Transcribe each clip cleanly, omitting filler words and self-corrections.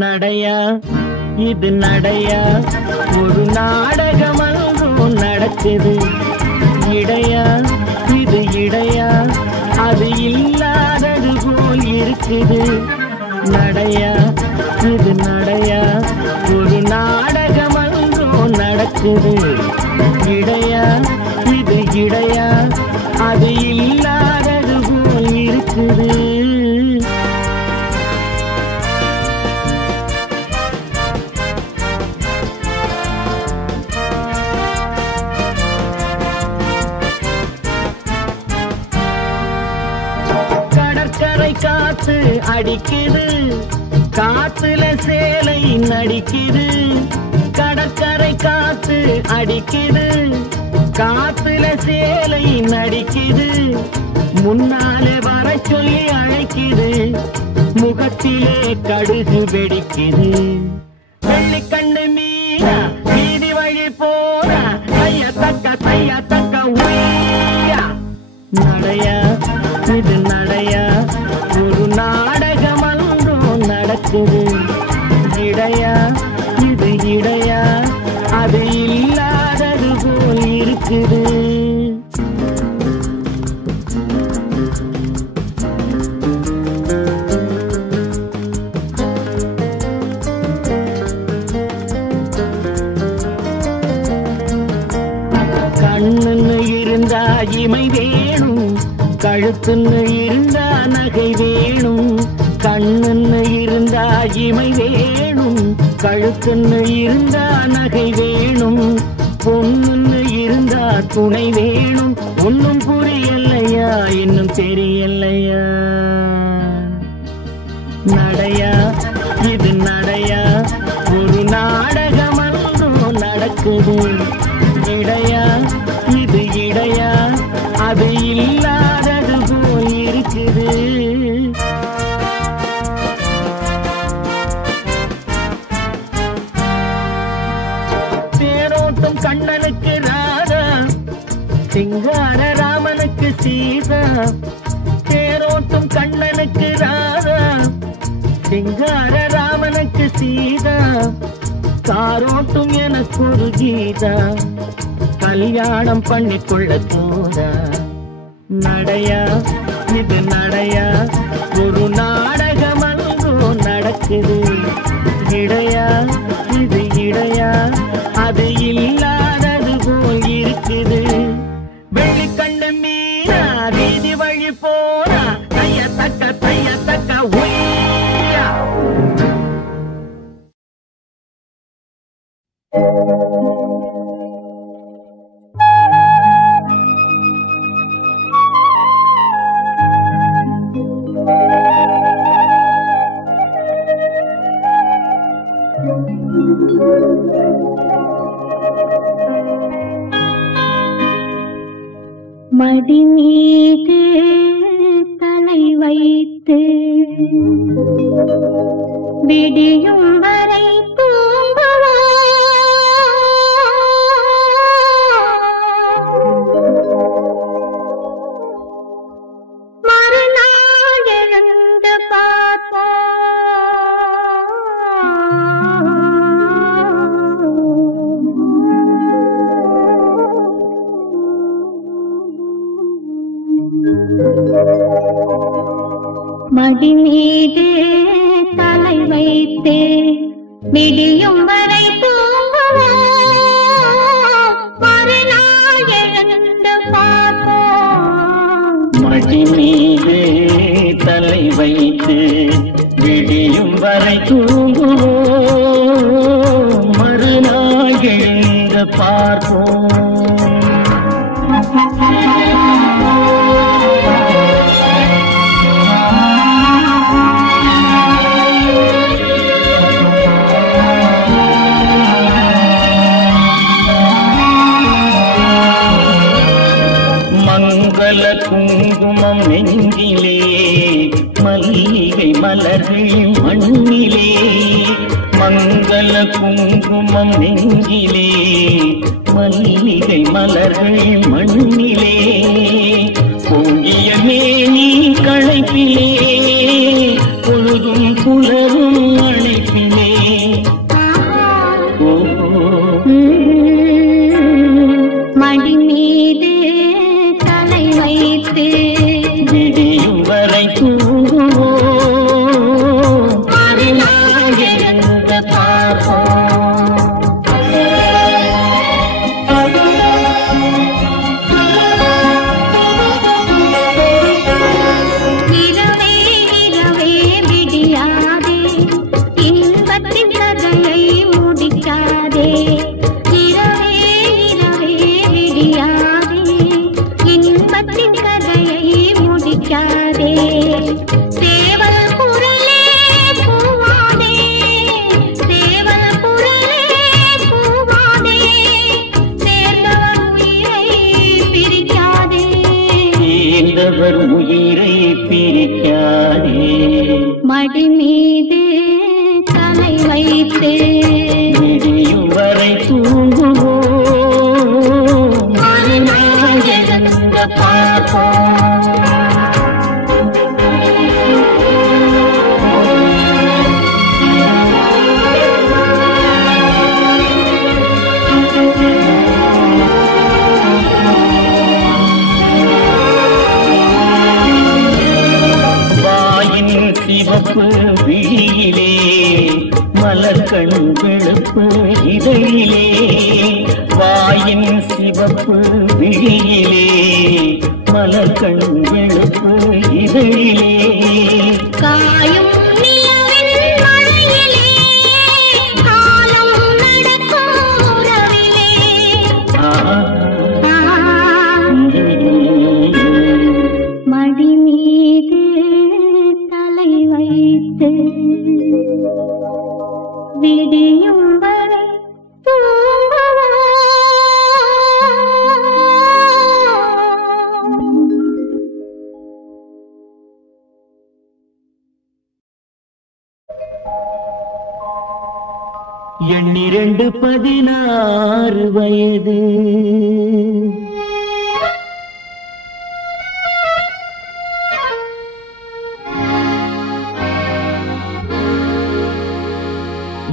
நடையா இது நடையா, ஒரு நாடகம் அங்கும் நடக்குது. இடையா இது இடையா, அது இல்லாதது போல் இருக்குது. நடையா இது நடையா, ஒரு நாடகம் அங்கும் நடக்குது. இடையா இது இடையா, அது இல்லாதது போல் இருக்குது. கடற்கரை காத்து அடிக்குது, காத்துல சேலை நடிக்குது. கடற்கரை காத்து அடிக்குது, காத்துல சேலை நடிக்குது. முன்னாலே வர சொல்லி அழைக்குது, முகத்திலே கடுகு வெடிக்குது. வெள்ளிக்கண்ணு மீனா வீதி வழி போனா, தைய தக்க உய்யா. நடையா இது நடையா, ஒரு நாடகம் அங்கும் நடக்குது. இடையா இது இடையா, அது இல்லாதது போல் இருக்குது. கண்ணுன்னு இருந்தா இமை வேணும், கழுத்துன்னு இருந்தா நகை வேணும். கண்ணுன்னு இருந்தா இமை வேணும், கழுத்துன்னு இருந்தா நகை வேணும். பொண்ணுன்னு இருந்தா துணை வேணும். ஒன்னும் புரியலையா, இன்னும் தெரியலையா. நடையா இது நடையா, ஒரு நாடகம் அங்கும் நடக்குது. இடையா இது இடையா, அது இல்லாதது போல் இருக்குது. தேரோட்டும் கண்ணனுக்கு ராதா, சிங்கார ராமனுக்கு சீதா. தேரோட்டும் கண்ணனுக்கு ராதா, சிங்கார ராமனுக்கு சீதா. காரோட்டும் எனக்கு ஒரு கீதா, கல்யாணம் பண்ணிக்கொள்ள தோதா. நடையா இது நடையா, ஒரு நாடகம் அங்கும் நடக்குது. இடையா இது இடையா, அது இல்லாதது போல் இருக்குது. வெள்ளிக்கண்ணு மீனா வீதி வழி போனா, தைய தக்க உய்யா. மடி மீது தலை வைத்து விடியும் வரை தூங்குவா. மறுநாள் எழுந்து பார்ப்போம், மடி மீது தலை வைத்து விடியும் வரை தூங்குவோம். மறுநாள் எழுந்து பார்ப்போம். மடி மீது தலை வைத்து விடியும் வரை தூங்குவோம். மறுநாள் எழுந்து பார்ப்போம். மங்கள குங்குமம் நெஞ்சிலே, மல்லிகை மலர்கள் மண்ணிலே. மங்கள குங்குமம் நெஞ்சிலே, மல்லிகை மலர்கள் மண்ணிலே. பொங்கிய மேனி களைப்பிலே, வைத்து விடியும் வரை தூங்குவோம் மறுநாள் எழுந்து பார்ப்போம். இரவே இரவே விடியாதே இன்பத்தின் கதையை முடிக்காதே. இரவே இரவே விடியாதே இன்பத்தின் கதையை முடிக்காதே. சேவல் குரலே பூவாதே சேவல் குரலே பூவாதே. சேர்ந்தவர் உயிரை பிரிக்காதே சேர்ந்தவர் உயிரை பிரிக்காதே. மடி மீது தலை வைத்து விடியும் வரை தூங்குவோம் மறுநாள் எழுந்து பார்ப்போம். வாயின் சிவப்பு விழியிலே மலர்கண் வெளுப்பு இதழிலே. வாயின் சிவப்பு விழியிலே மலர்கண் வெளுப்பு இதழிலே. காயும் நிலவின் மழையிலே காலம் நடக்கும் உறவிலே. மடி மீது தலை வைத்து விடியும் வரை தூங்குவோம். எண்ணிரண்டு 16 வயது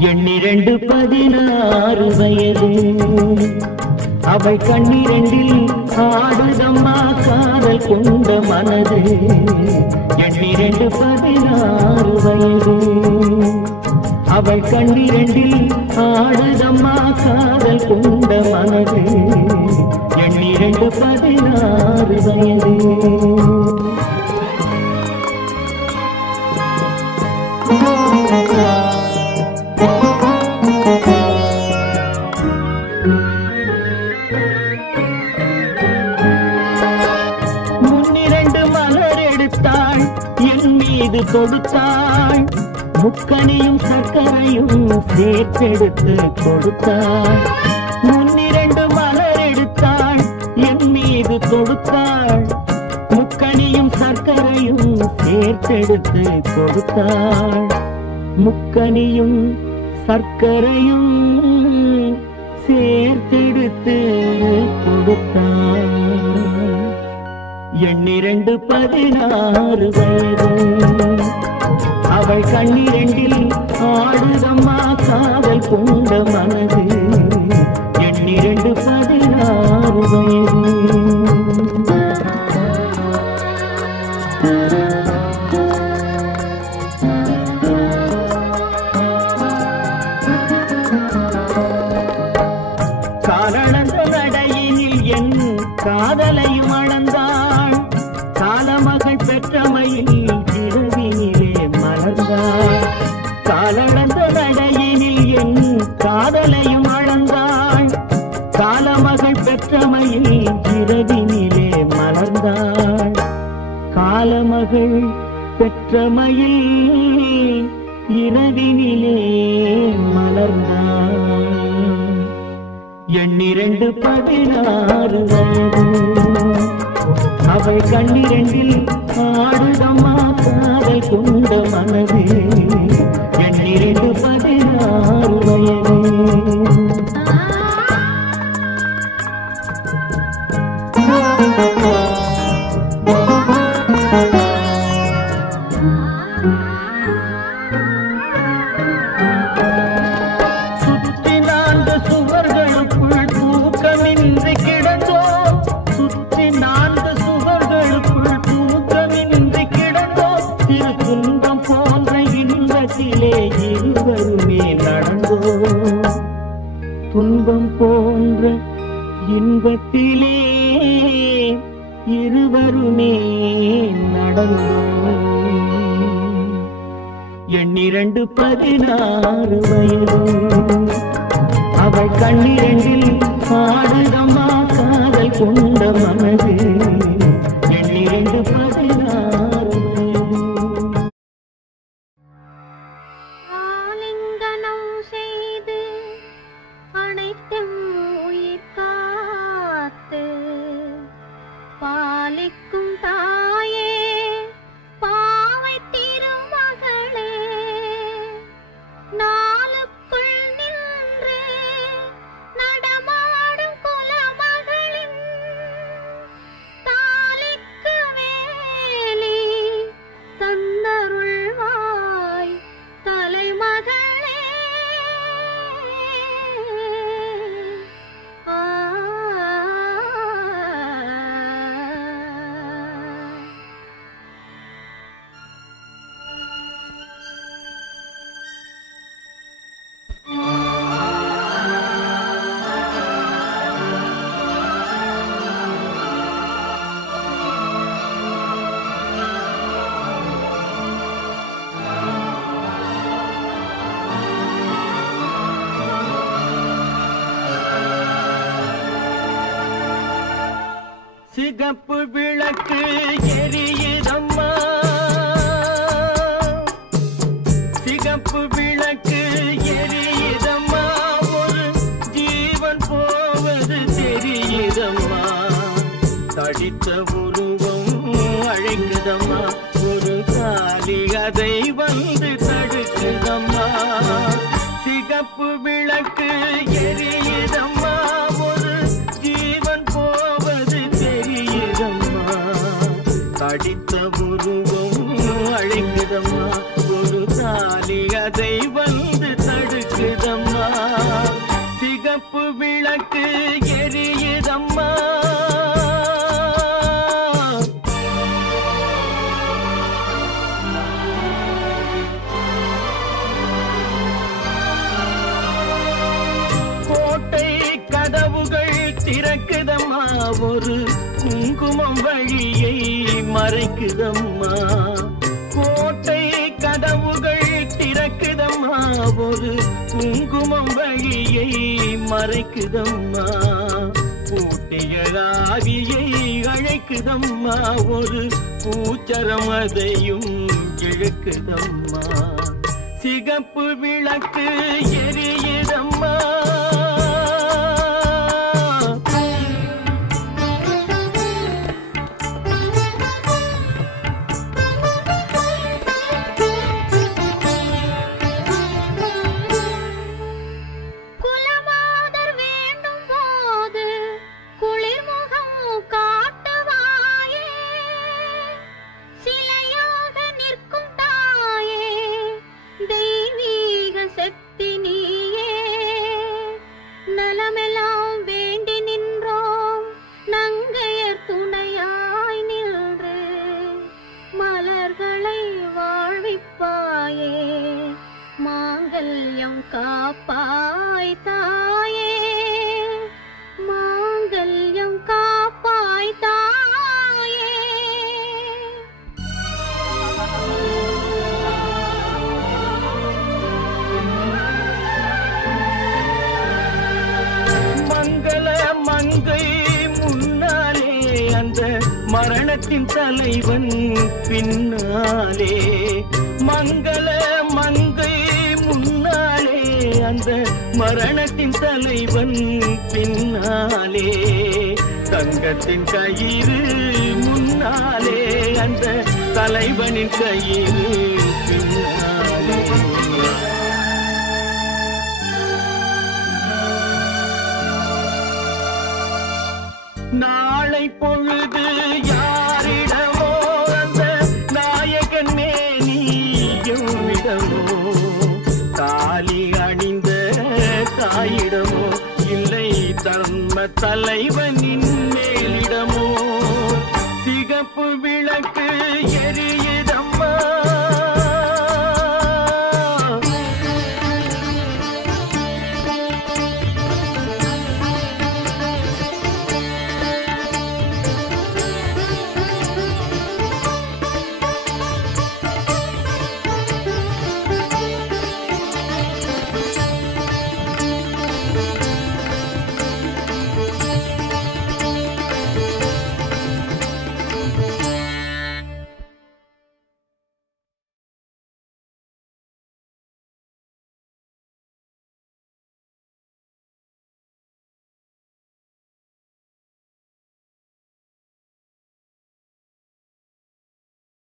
எண்ணிரண்டு 16 வயது. அவள் கண்ணிரண்டில் ஆடுதம்மா காதல் கொண்ட மனது. எண்ணிரண்டு 16 வயது. அவள் கண்ணிரண்டில் ஆடுதம்மா காதல் கொண்ட மனது. எண்ணிரண்டு 16 வயது. முன்னிரண்டு மலர் எடுத்தாள் என் மீது கொடுத்தாள். முக்கனியும் சர்க்கரையும் சேர்த்தெடுத்து கொடுத்தாள். முன்னிரண்டு மலர் எடுத்தாள் என் மீது கொடுத்தாள். முக்கனியும் சர்க்கரையும் சேர்த்தெடுத்து கொடுத்தாள். முக்கனியும் சர்க்கரையும் சேர்த்தெடுத்து கொடுத்தாள். எண்ணிரண்டு 16 வயது. அவள் கண்ணிரண்டில் ஆடுதம்மா காதல் கொண்ட மனது. எண்ணிரண்டு 16 வயது. காலளந்த நடையினில் என் காதலையும் அளந்தாள். காலமகள் பெற்றமையில் இரவினிலே மலர்ந்தாள். காலளந்த நடையினில் என் காதலையும் அளந்தாள். காலமகள் பெற்றமையில் இரவினிலே மலர்ந்தாள். காலமகள் பெற்றமையில் இரவினிலே மலர்ந்தாள். எண்ணிரண்டு 16 வயது. அவள் கண்ணிரண்டில் ஆடுதம்மா காதல் கொண்ட மனது. எண்ணிரண்டு 16 வயது. சுற்றி 4 சுவர்களுக்குள் முன்னே நடந்தோம். 12 16 வயது அவள் கண்ணிரண்டில் ஆடுதம்மா காதல் கொண்ட மனது. 12 16 ஆலிங்கனம் செய்து அனைத்தும் உயிர் காத்து பாலிக்கும் தாயே பாவை திருமகளே நாளுக்குள் நின்று நடமாடும் குலமகளின் தாலிக்கு வேலி தந்தருள்வாய் தலைமகளே. ஆ சிகப்பு விளக்கு எரியுதம்மா, சிகப்பு விளக்கு எரியுதம்மா, ஒரு ஜீவன் போவது தெரியுதம்மா. தடித்த உருவம் அழைக்குதம்மா, ஒரு காலி அதை வந்து தடுக்குதம்மா. சிகப்பு விளக்கு எரியுதம்மா, ஒரு ஜீவன் போவது தெரியுதம்மா. தடித்த உருவம் அழைக்குதம்மா, ஒரு காலி அதை வந்து தடுக்குதம்மா. சிகப்பு விளக்கு எரியுதம்மா. கோட்டை கதவுகள் திறக்குதம்மா, ஒரு குங்குமம் வழியை மறைக்குதம்மா. கோட்டை கதவுகள் திறக்குதம்மா, ஒரு குங்குமம் வழியை மறைக்குதம்மா. பூட்டிய ஆவியை அழைக்குதம்மா, ஒரு பூச்சரம் அதையும் இழுக்குதம்மா. சிகப்பு விளக்கு எரியுதம்மா. குலமாதர் வேண்டும் போது குளிர்முகம் காட்டுவாயே, சிலையாக நிற்கும் தாயே தெய்வீக சக்தி நீயே. நலமெல்லாம் வேண்டி நின்றோம் நங்கையர் துணையாய் நின்று, மலர்களை வாழ்விப்பாயே மாங்கல்யம் காப்பாய் தாயே, மாங்கல்யம் காப்பாய் தாயே. மங்கள மங்கை முன்னாலே, அந்த மரணத்தின் தலைவன் பின்னாலே. மங்கள மங்கை முன்னாலே, அந்த மரணத்தின் தலைவன் பின்னாலே. தங்கத்தின் கயிறு முன்னாலே, அந்த தலைவனின் கயிறு பின்னாலே. நாளை பொழுது யாரிடமோ, அந்த நாயகன் மேனியமிடமோ, தாலி அணிந்த தாயிடமோ, இல்லை தர்ம தலைவனின் மேலிடமோ. சிகப்பு விளக்கு எரிய